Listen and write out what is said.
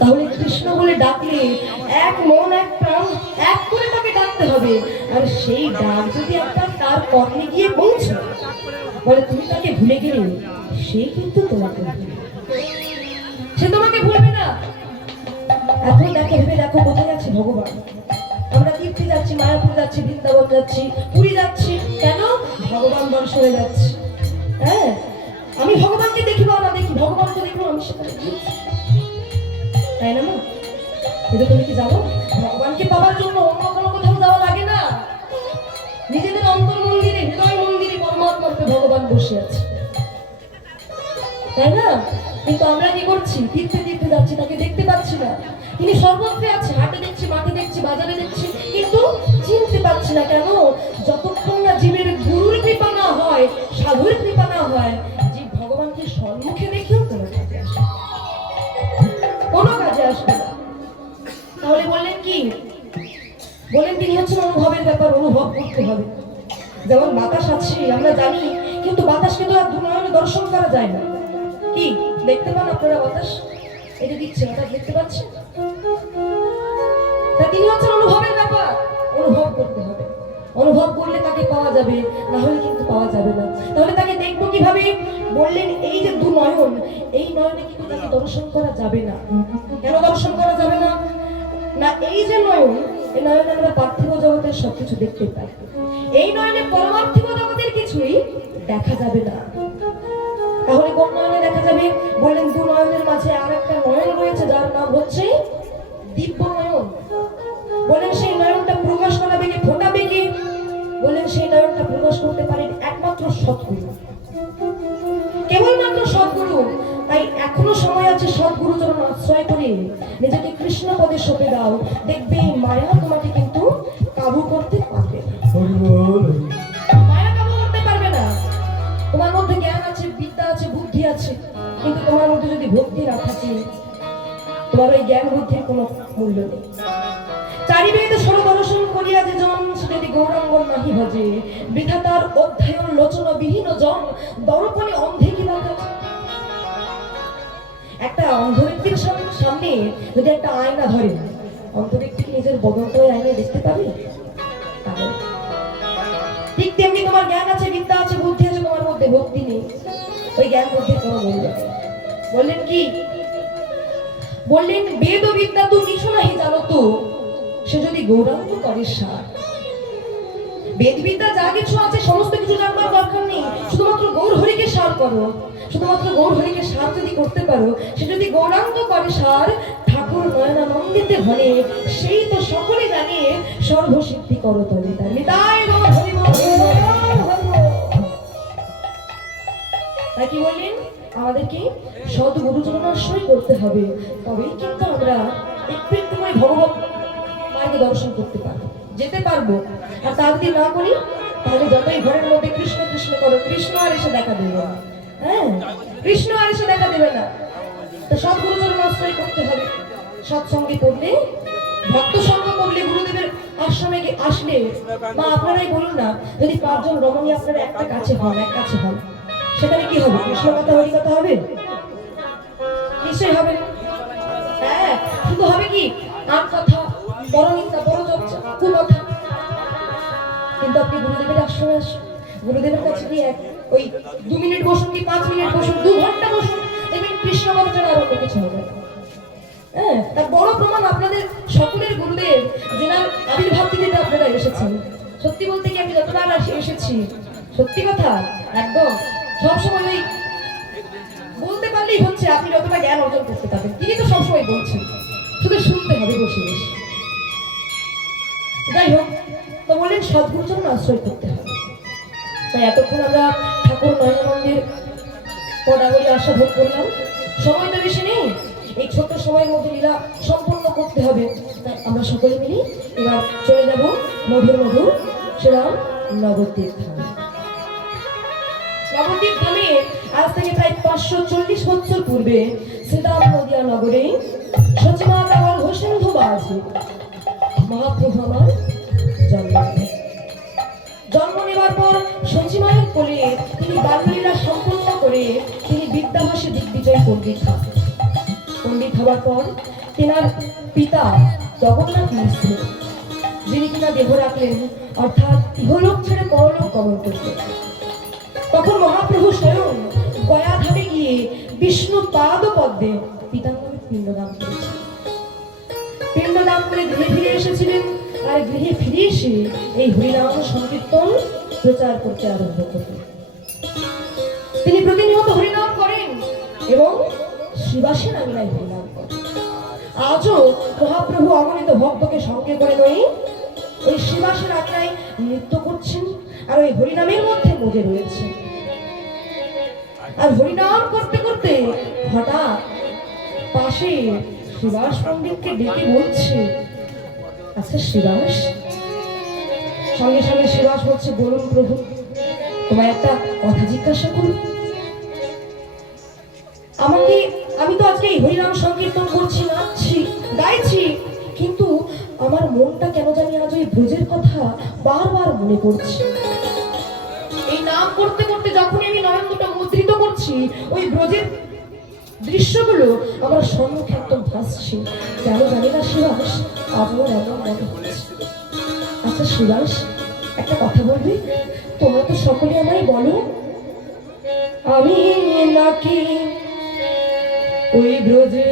তাহলে কৃষ্ণ বলে ডাকলে এক মন এক প্রাণ এক করে তাকে ডাকতে হবে। আর সেই ডাক যদি একবার তার কর্ণে গিয়ে পৌঁছায়, বলে তুমি তাকে ভুলে গেলে, সে কিন্তু তোমাকে সে তোমাকে ভুলবে না। এখন দেখো, ভেবে দেখো কোথায় আছে ভগবান। আমরা তীর্থে যাচ্ছি, মায়াপুর যাচ্ছি, বৃন্দাবন যাচ্ছি, পুরী যাচ্ছি, কেন? ভগবান দর্শনে যাচ্ছি। হ্যাঁ, আমি ভগবানকে দেখি বা না দেখি, ভগবানকে দেখবো আমি সেখানে গিয়েছি, তাই না? কিন্তু তুমি কি জানো, ভগবানকে পাওয়ার জন্য অন্য কোনো কোথাও যাওয়া লাগে না। নিজেদের অন্তর মন্দিরে, হৃদয় মন্দিরে পরমাত্মাতে ভগবান বসে আছে, তাই না? কিন্তু আমরা কি করছি? তীর্থে তীর্থে যাচ্ছি, তাকে দেখতে পাচ্ছি না। তিনি সর্বত্রে আছে, হাটে দেখছি, মাঠে দেখছি, বাজারে দেখছি, কিন্তু চিনতে পারছি না। কেন? যতক্ষণ না জীবের গুরুর কৃপা না হয়, সাধুর কৃপা না হয়, জীব ভগবানকে সম্মুখে দেখেও কোনো কাজে আসবে, কোনো কাজে আসবে না। তাহলে বললেন কি? বললেন তিনি হচ্ছেন অনুভবের ব্যাপার, অনুভব করতে হবে। যেমন বাতাস আছে আমরা জানি, কিন্তু বাতাসকে তো আর দুনয়নে দর্শন করা যায় না। কি দেখতে পান আপনারা? বাতাস এটা দিচ্ছে, বাতাস দেখতে পাচ্ছেন? তা তিনি হচ্ছেন অনুভবের ব্যাপার, অনুভব করতে হবে। অনুভব করলে তাকে পাওয়া যাবে, না হলে কিন্তু পাওয়া যাবে না। তাহলে তাকে দেখবো কিভাবে? বললেন এই যে দু নয়ন, এই নয়নে কিন্তু তাকে দর্শন করা যাবে না। কেন দর্শন করা যাবে না? না, এই যে নয়ন, এই নয়নে আমরা পার্থিব জগতের সবকিছু দেখতে পাই, এই নয়নে পরমার্থিব জগতের কিছুই দেখা যাবে না। তাহলে কোন নয়নে দেখা যাবে? বললেন দু নয়নের মাঝে আর একটা নয়ন রয়েছে, যার নাম হচ্ছে দিব্য নয়ন। বলেন সেই নয়নটা প্রকাশ করাবে কে, ফোটাবে কে? বলেন সেই নয়নটা প্রকাশ করতে পারেন একমাত্র সৎগুরু, কেবলমাত্র সৎগুরু। তাই এখনো সময় আছে, সৎগুরু চরণ আশ্রয় করে নিজেকে কৃষ্ণ পদে সঁপে দাও, দেখবে মায়া তোমাকে কিন্তু কাবু করতে পারবে না। মায়া কাবু করতে পারবে না। তোমার মধ্যে জ্ঞান আছে, বিদ্যা আছে, বুদ্ধি আছে, কিন্তু তোমার মধ্যে যদি ভক্তি না থাকে, তোমার ওই জ্ঞান বুদ্ধির কোনো মূল্য নেই। চারিবেদ সর্বদর্শন করিয়া যে জন সেটি গৌরাঙ্গ নাহি ভজে, বৃথা তার অধ্যয়ন লোচন বিহীন জন, দর্পণে অন্ধে কি বাঁকা। একটা অন্ধ ব্যক্তির সামনে যদি একটা আয়না ধরে, অন্ধ ব্যক্তি নিজের বদনটা ওই আয়নায় দেখতে পাবে? ঠিক তেমনি তোমার জ্ঞান আছে, বিদ্যা আছে, বুদ্ধি আছে, তোমার মধ্যে ভক্তি নেই, ওই জ্ঞান বুদ্ধির কোনো মূল্য নেই। বললেন কি? বললেন বেদ ও বিদ্যা তো কিছু নাহি জানো তো, সে যদি গৌরাঙ্গ করে সার। বেদ বিদ্যা যা কিছু আছে সমস্ত কিছু জানবার দরকার নেই, শুধুমাত্র গৌর হরিকে সার করো। শুধুমাত্র গৌর হরিকে সার যদি করতে পারো, সে যদি গৌরাঙ্গ করে সার, ঠাকুর নয়নানন্দিতে হলে, সেই তো সকলে জানে সর্বসিদ্ধি করো তবে। তাই তাই কি বললেন? আমাদেরকে সৎ গুরুজনের আশ্রয় করতে হবে, তবেই কিন্তু আমরা একটু একটু করে ভগবত মাকে দর্শন করতে পারবো, যেতে পারবো। আর তা যদি না করি, তাহলে যতই ঘরের মধ্যে কৃষ্ণ কৃষ্ণ করো, কৃষ্ণ আর এসে দেখা দেবে না। হ্যাঁ, কৃষ্ণ আর এসে দেখা দেবে না। তো সৎ গুরুজনের আশ্রয় করতে হবে। সৎসঙ্গে পড়লে, ভক্ত সঙ্গ করলে, গুরুদেবের আশ্রমে আসলে, বা আপনারাই বলুন না, যদি 5 জন রমণী আপনারা একটা কাছে হন, এক কাছে হন, সেখানে কি হবে? কৃষ্ণ কথা, হরি কথা হবে? নিশ্চয়ই হবে। হ্যাঁ, শুধু হবে কি নাম কথা, পরনিন্দা, পরচর্চা, কুকথা। কিন্তু আপনি গুরুদেবের আশ্রমে আসুন, গুরুদেবের কাছে গিয়ে ওই 2 মিনিট বসুন কি 5 মিনিট বসুন, 2 ঘন্টা বসুন, দেখবেন কৃষ্ণ কথা ছাড়া আর অন্য কিছু হবে না। হ্যাঁ, তার বড় প্রমাণ আপনাদের সকলের গুরুদেব, যেনার আবির্ভাব থেকে আপনারা এসেছেন। সত্যি বলতে কি আমি যতবার এসেছি, সত্যি কথা একদম সবসময় ওই বলতে পারলেই হচ্ছে আপনি যতটা জ্ঞান অর্জন করতে পারবেন, তিনি তো সবসময় বলছেন, শুধু শুনতে হবে বসে বসে। যাই হোক, তো বললেন সদ্গুরুজন আশ্রয় করতে হবে। তাই এতক্ষণ আমরা ঠাকুর নয়নানন্দের পদাবলী আস্বাদন করলাম। সময় তো বেশি নেই, এই ছোট্ট সময়ের মধ্যে লীলা সম্পূর্ণ করতে হবে। তাই আমরা সকলে মিলে এবার চলে যাব মধুর মধুর শ্রীরাম নবদ্বীপ ধামে। নবদ্বীপ ধামে আজ থেকে প্রায় 540 বছর পূর্বে শ্রীরাম নদিয়া নগরে সচিমাতা হোসেন্ধু বাজি মহাপ্রভু আমার জন্ম নেবার পর সচিমায়ের কোলে তিনি বাল্যলীলা সম্পূর্ণ করে তিনি বিদ্যাভাসে দিগ্বিজয় পণ্ডিত। পণ্ডিত হওয়ার পর তেনার পিতা জগন্নাথ মিশ্র, যিনি কিনা দেহ রাখলেন, অর্থাৎ ইহলোক ছেড়ে পরলোক গমন করলেন। তখন মহাপ্রভু স্বয়ং গয়াধামে গিয়ে বিষ্ণু পাদ পদ্মে পিতাঙ্গনে পিণ্ডদান করেছেন। পিণ্ডদান করে গৃহে ফিরে এসেছিলেন, আর গৃহে ফিরে এসে এই হরিনাম সংকীর্তন প্রচার করতে আরম্ভ করলেন। তিনি প্রতিনিয়ত হরিনাম করেন এবং শ্রীবাসের আঙিনায় হরিনাম করেন। আজও মহাপ্রভু অগণিত ভক্তকে সঙ্গে করে নয় ওই শ্রীবাসের আঙিনায় নৃত্য করছেন, আর ওই হরিনামের মধ্যে মজে রয়েছে। আর হরিনাম করতে করতে হঠাৎ পাশে শ্রীবাস পণ্ডিতকে ডেকে বলছে, আচ্ছা শ্রীবাস। সঙ্গে সঙ্গে শ্রীবাস বলছে, বলুন প্রভু, তোমায় একটা কথা জিজ্ঞাসা করব। আমি তো আজকে এই হরিনাম সংকীর্তন করছি, নাচছি, গাইছি, কিন্তু আমার মনটা কেন জানি আজ ওই ব্রজের কথা বারবার মনে পড়ছে। এই নাম করতে করতে যখনই আমি নয়ন দুটো মুদ্রিত করছি, ওই ব্রজের দৃশ্যগুলো আমার সম্মুখে একদম ভাসছে। কেন জানি না সুভাষ, আমার এমন মনে হচ্ছে। আচ্ছা সুভাষ, একটা কথা বলবি? তোমরা তো সকলে আমায় বলো, আমি নাকি ওই ব্রজে